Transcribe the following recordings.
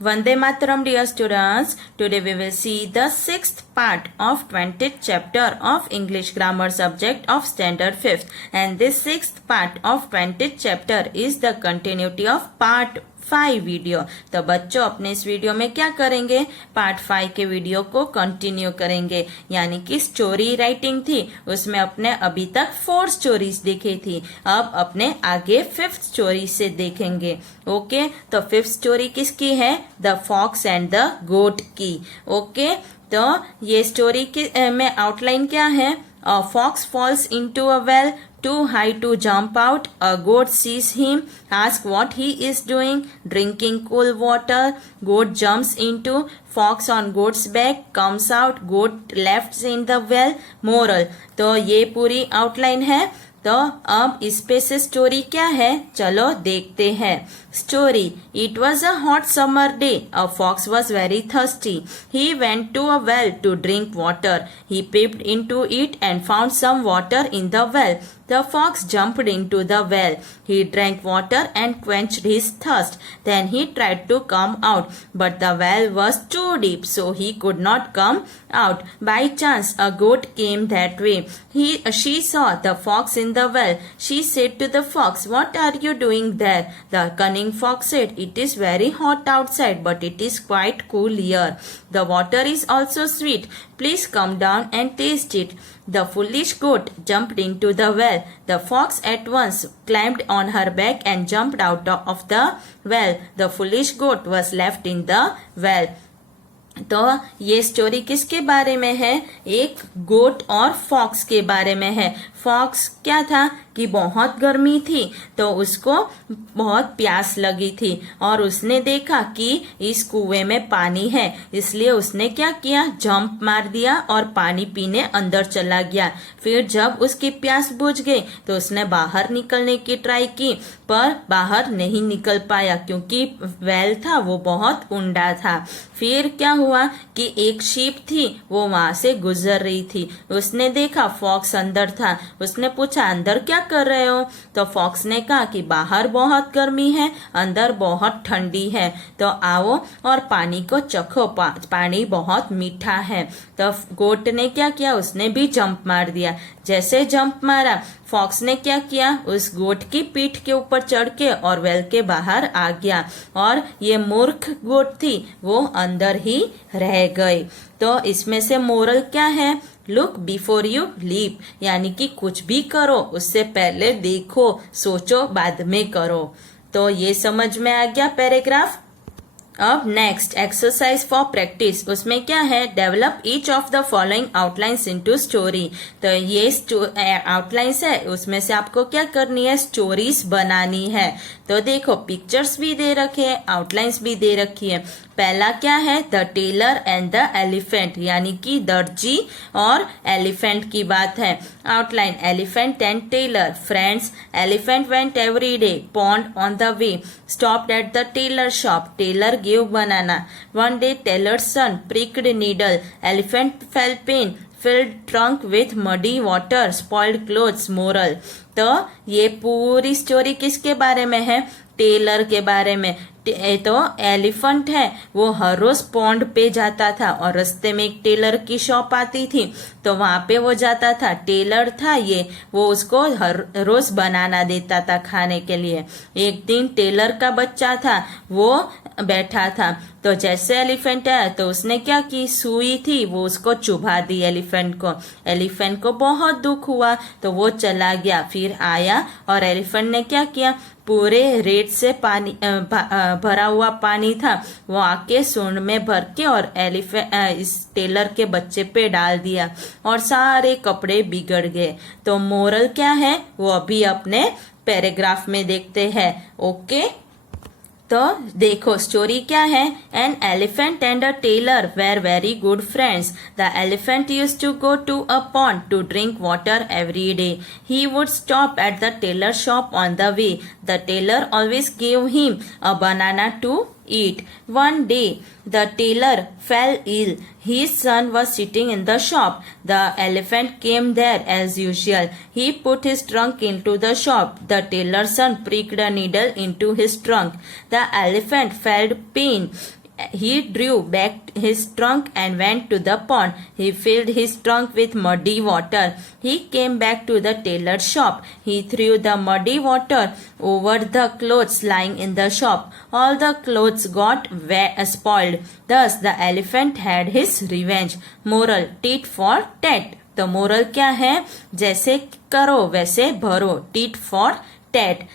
Vande Mataram, dear students. Today we will see the 6th part of 20th chapter of English grammar subject of standard 5th. And this 6th part of 20th chapter is the continuity of part 5 video. तो बच्चों अपने इस video में क्या करेंगे, part 5 के video को continue करेंगे। यानी कि स्टोरी राइटिंग थी, उसमें अपने अभी तक 4 स्टोरीज देखी थी, अब अपने आगे 5th स्टोरी से देखेंगे। ओके, तो 5th स्टोरी किसकी है? द फॉक्स एंड द गोट की। ओके, तो ये स्टोरी में आउटलाइन क्या है? A fox falls into a well too high to jump out. A goat sees him, asks what he is doing, drinking cool water. Goat jumps into fox on goat's back, comes out, goat left in the well. Moral. तो ये पूरी outline है। तो अब इस पे से story क्या है, चलो देखते हैं। Story: it was a hot summer day. A fox was very thirsty. He went to a well to drink water. He peeped into it and found some water in the well. The fox jumped into the well. He drank water and quenched his thirst. Then he tried to come out, but the well was too deep, so he could not come out. By chance, a goat came that way. She saw the fox in the well. She said to the fox, "What are you doing there?" The cunning fox said, "It is very hot outside, but it is quite cool here. The water is also sweet. Please come down and taste it." The foolish goat jumped into the well. The fox at once climbed on her back and jumped out of the well. The foolish goat was left in the well. तो ये story किसके बारे में है? एक गोट और fox के बारे में है। फॉक्स क्या था कि बहुत गर्मी थी, तो उसको बहुत प्यास लगी थी और उसने देखा कि इस कुएं में पानी है, इसलिए उसने क्या किया, जंप मार दिया और पानी पीने अंदर चला गया। फिर जब उसकी प्यास बुझ गई तो उसने बाहर निकलने की ट्राई की, पर बाहर नहीं निकल पाया क्योंकि वेल था वो बहुत ऊंडा था। फिर क्या हुआ कि एक शीप थी, वो वहां से गुजर रही थी। उसने देखा फॉक्स अंदर था। उसने पूछा, अंदर क्या कर रहे हो? तो फॉक्स ने कहा कि बाहर बहुत गर्मी है, अंदर बहुत ठंडी है, तो आओ और पानी को चखो, पानी बहुत मीठा है। तो गोट ने क्या किया, उसने भी जंप मार दिया। जैसे जंप मारा, फॉक्स ने क्या किया, उस गोट की पीठ के ऊपर चढ़ के और वेल के बाहर आ गया और ये मूर्ख गोट थी, वो अंदर ही रह गई। तो इसमें से मोरल क्या है? लुक बिफोर यू लीप, यानी कि कुछ भी करो उससे पहले देखो, सोचो बाद में करो। तो ये समझ में आ गया पैराग्राफ। अब नेक्स्ट एक्सरसाइज फॉर प्रैक्टिस, उसमें क्या है, develop each of the following outlines into story. तो ये आउटलाइंस है, उसमें से आपको क्या करनी है, स्टोरीज बनानी है। तो देखो पिक्चर्स भी दे रखे हैं, आउटलाइंस भी दे रखी है। पहला क्या है, the tailor and the elephant, यानी कि दर्जी और एलिफेंट की बात है। Outline: elephant and tailor friends. Elephant went every day, pond on the way, stopped at the tailor shop. Tailor gave banana. One day tailor's son pricked needle. Elephant felt pain. Filled trunk with muddy water. Spoiled clothes. Moral. तो ये पूरी story किसके बारे में है? Taylor के बारे में। तो एलिफेंट है, वो हर रोज पॉन्ड पे जाता था और रास्ते में एक टेलर की शॉप आती थी, तो वहां पे वो जाता था। टेलर था ये, वो उसको हर रोज बनाना देता था खाने के लिए। एक दिन टेलर का बच्चा था, वो बैठा था, तो जैसे एलिफेंट आया तो उसने क्या की, सुई थी वो उसको चुभा दी एलिफेंट को। एलिफेंट को बहुत दुख हुआ, तो वो चला गया। फिर आया और एलिफेंट ने क्या किया, पूरे रेत से पानी भरा हुआ पानी था, वो आके सूंड में भर के और इस टेलर के बच्चे पे डाल दिया और सारे कपड़े बिगड़ गए। तो मोरल क्या है, वो अभी अपने पैराग्राफ में देखते हैं। ओके, तो देखो स्टोरी क्या है। An elephant and a tailor were very good friends. The elephant used to go to a pond to drink water every day. He would stop at the tailor shop on the way. The tailor always give him a banana to eat. One day, the tailor fell ill. His son was sitting in the shop. The elephant came there as usual. He put his trunk into the shop. The tailor's son pricked a needle into his trunk. The elephant felt pain. He drew back his trunk and went to the pond. He filled his trunk with muddy water. He came back to the tailor's shop. He threw the muddy water over the clothes lying in the shop. All the clothes got spoiled. Thus the elephant had his revenge. Moral: tit for tat. तो moral क्या है? जैसे करो वैसे भरो, tit for tat.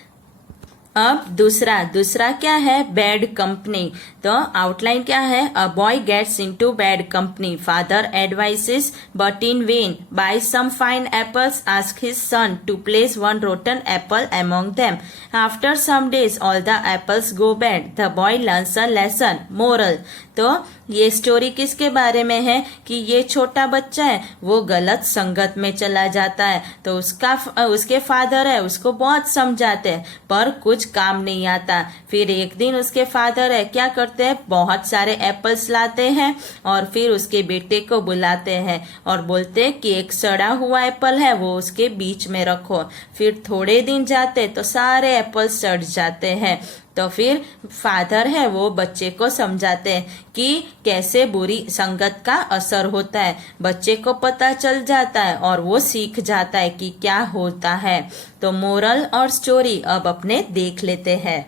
अब दूसरा क्या है? Bad company. तो आउटलाइन क्या है? A boy gets into bad company. Father advises but in vain. Buy some fine apples. Ask his son to place one rotten apple among them. After some days all the apples go bad. The boy learns a lesson. Moral: तो ये story किसके बारे में है कि ये छोटा बच्चा है, वो गलत संगत में चला जाता है. तो उसके फादर है, उसको बहुत समझाते हैं पर कुछ काम नहीं आता. फिर एक दिन उसके फादर है क्या करते हैं, बहुत सारे एप्पल्स लाते हैं और फिर उसके बेटे को बुलाते हैं और बोलते हैं कि एक सड़ा हुआ एप्पल है, वो उसके बीच में रखो. फिर थोड़े दिन जाते तो सारे एप्पल्स सड़ जाते हैं. तो फिर फादर है वो बच्चे को समझाते हैं कि कैसे बुरी संगत का असर होता है. बच्चे को पता चल जाता है और वो सीख जाता है कि क्या होता है. तो मोरल और स्टोरी अब अपने देख लेते हैं.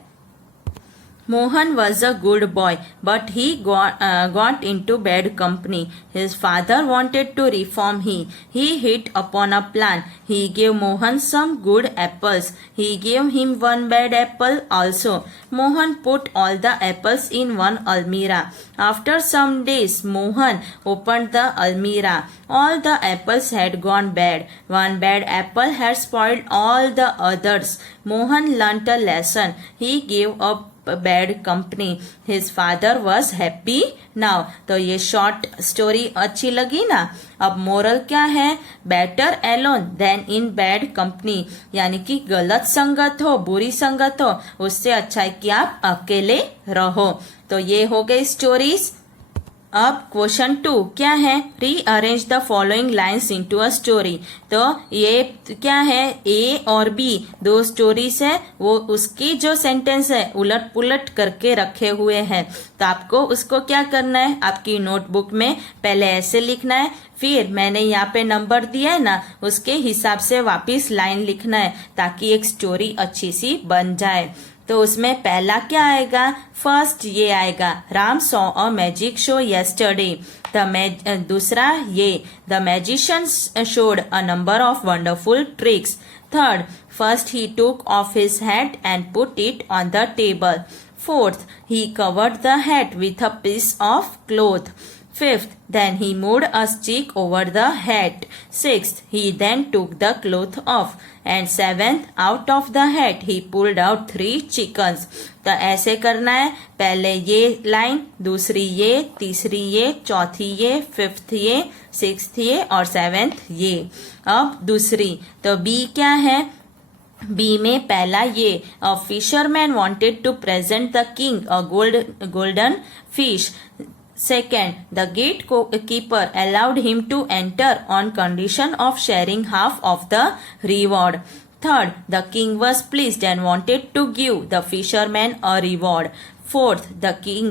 Mohan was a good boy, but he got into bad company. His father wanted to reform him. He hit upon a plan. He gave Mohan some good apples. He gave him one bad apple also. Mohan put all the apples in one almirah. After some days, Mohan opened the almirah. All the apples had gone bad. One bad apple had spoiled all the others. Mohan learnt a lesson. He gave up bad company. His father was happy now. तो ये short story अच्छी लगी ना. अब moral क्या है? Better alone than in bad company. यानी कि गलत संगत हो, बुरी संगत हो, उससे अच्छा है कि आप अकेले रहो. तो ये हो गई स्टोरीज. अब क्वेश्चन 2 क्या है? Rearrange the following lines into a story. तो ये क्या है? ए और बी दो स्टोरीज है, वो उसकी जो सेंटेंस है उलट पुलट करके रखे हुए हैं. तो आपको उसको क्या करना है? आपकी नोटबुक में पहले ऐसे लिखना है, फिर मैंने यहाँ पे नंबर दिया है ना, उसके हिसाब से वापिस लाइन लिखना है ताकि एक स्टोरी अच्छी सी बन जाए. तो उसमें पहला क्या आएगा? फर्स्ट ये आएगा, Ram saw a magic show yesterday. दूसरा ये, the magician showed a number of wonderful tricks. Third, first he took off his hat and put it on the table. Fourth, he covered the hat with a piece of cloth. Fifth, then he moved a stick over the hat. Sixth, he then took the cloth off. And seventh, out of the hat he pulled out 3 chickens. तो ऐसे करना है, पहले ये line, दूसरी ये, तीसरी ये, चौथी ये, फिफ्थ ये, सिक्स्थ ये और सेवेंथ ये. अब दूसरी, तो बी क्या है? बी में पहला ये, a fisherman wanted to present the king a golden fish. Second, the gatekeeper allowed him to enter on condition of sharing half of the reward. Third, the king was pleased and wanted to give the fisherman a reward. Fourth, the king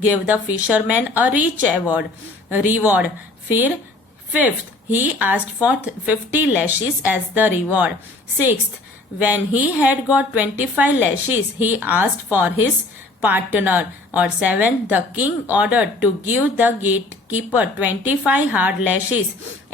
gave the fisherman a rich reward. फिर fifth, he asked for 50 lashes as the reward. Sixth, when he had got 25 lashes, he asked for his partner. और 7, the king ordered to give the gatekeeper 25 hard lashes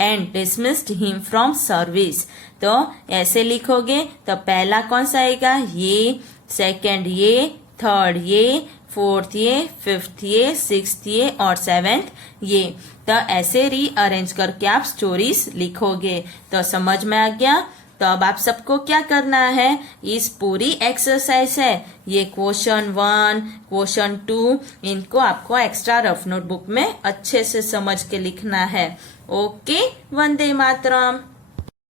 and dismissed him from service. तो ऐसे लिखोगे. तो पहला कौन सा आएगा? ये, सेकंड ये, थर्ड ये, फोर्थ ये, फिफ्थ ये, सिक्स्थ ये और सेवेंथ ये. तो ऐसे रीअरेंज करके आप स्टोरीज लिखोगे. तो समझ में आ गया. तो अब आप सबको क्या करना है? इस पूरी एक्सरसाइज है, ये क्वेश्चन 1, क्वेश्चन 2, इनको आपको एक्स्ट्रा रफ नोटबुक में अच्छे से समझ के लिखना है. ओके, वंदे मातरम.